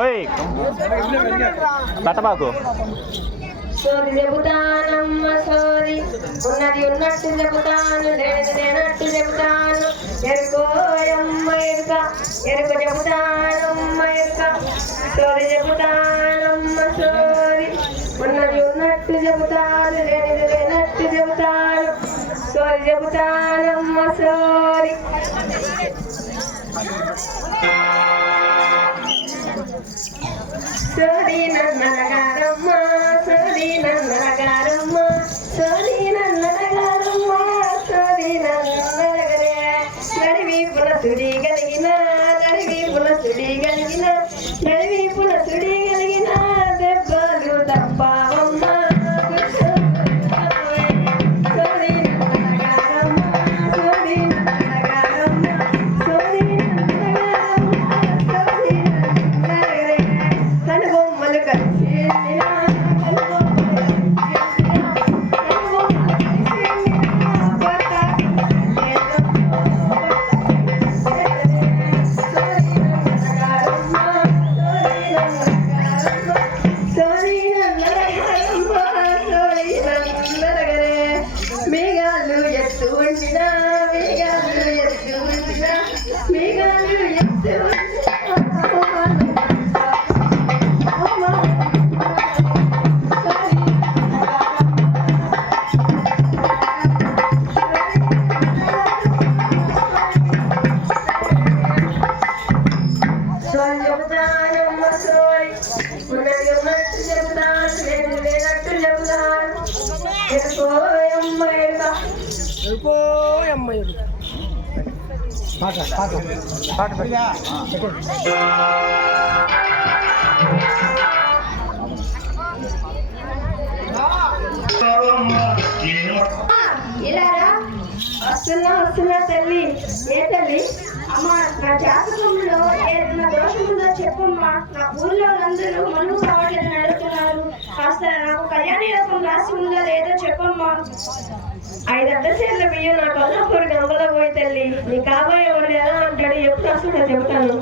ఓయ్ తట్టబాకు సోది చెబుతానమ్మ సోది ఉన్నది ఉన్నట్టు చెబుతాను లేనిది లేనట్టు చెబుతాను ఎరుకోయమ్మ ఎరుక ఎరుక చెబుతానమ్మ ఎరుక సోది చెబుతానమ్మ సోది ఉన్నది ఉన్నట్టు చెబుతాను లేనిది లేనట్టు చెబుతాను సోది చెబుతానమ్మ సోది సోది నన్నగారమ్మ సోది నన్నగారమ్మ సోది నన్నగారమ్మ సోది నన్నగరే నడివి పునసుడి కలిగిన నడివి పునసుడి కలిగిన నడివి పునసుడి కలిగిన దెబ్బలు తప్పవమ్మ వస్తున్నా తల్లి ఏ తల్లి అమ్మ నా జాతకంలో ఏదైనా దోషం ఉందో చెప్పమ్మా నా ఊర్లో అందరూ మనుగు కావట్లేదని అడుగుతున్నారు కాస్త నాకు కళ్యాణ యోగం రాసి ఉందో లేదో చెప్పమ్మా 5 అడ్డసేర్ల బియ్యం నా కొల్లాపూర్ గంగలో పోయి తల్లి నీ కాబోయే వాడు ఎలా అంటాడు ఎప్పుడు వస్తుందో చెబుతాను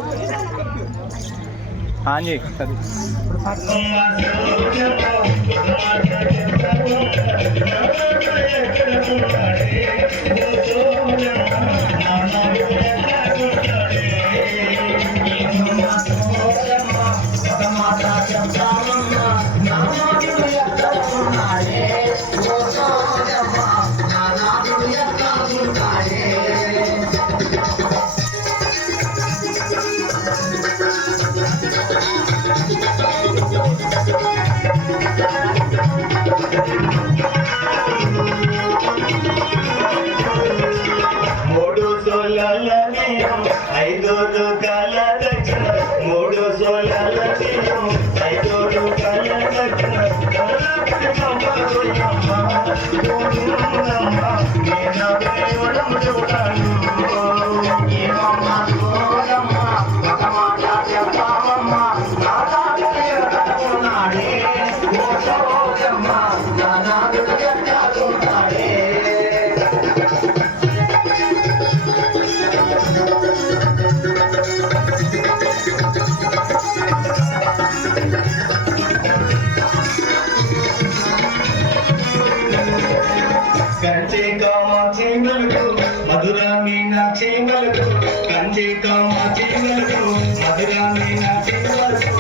మధురా మీనాక్షి మలకు కంచి కామాక్షి మలకు మధురా మీనాక్షి మలకు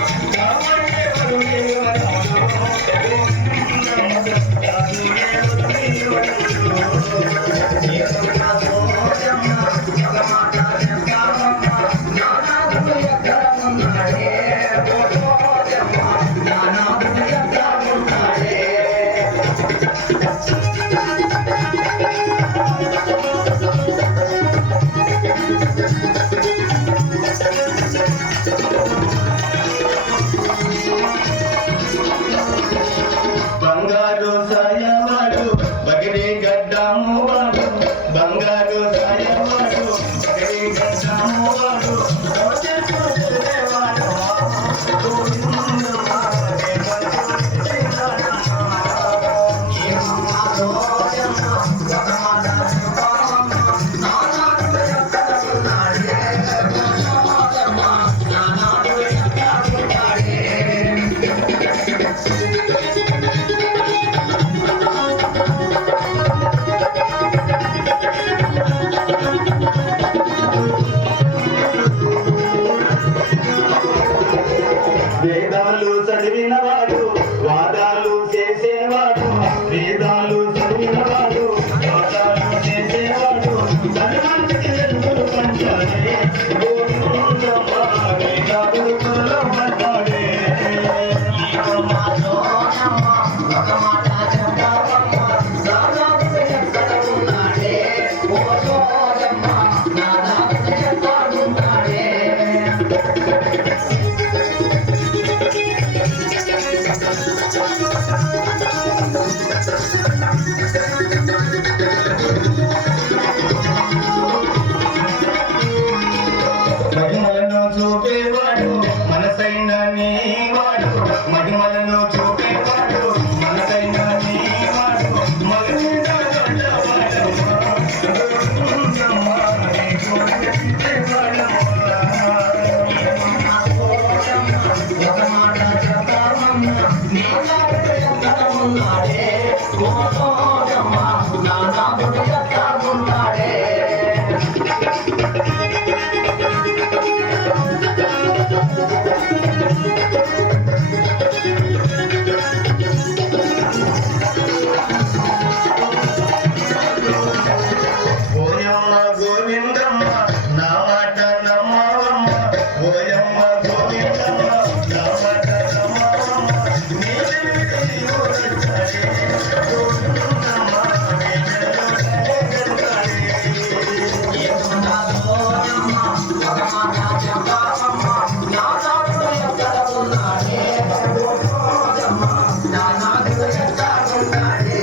నా నాదుడు ఎట్టాడుంటాడే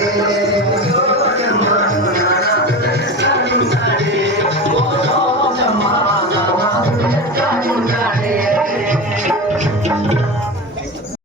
ఓ జమ్మ నా నాదుడు ఎట్టాడుంటాడే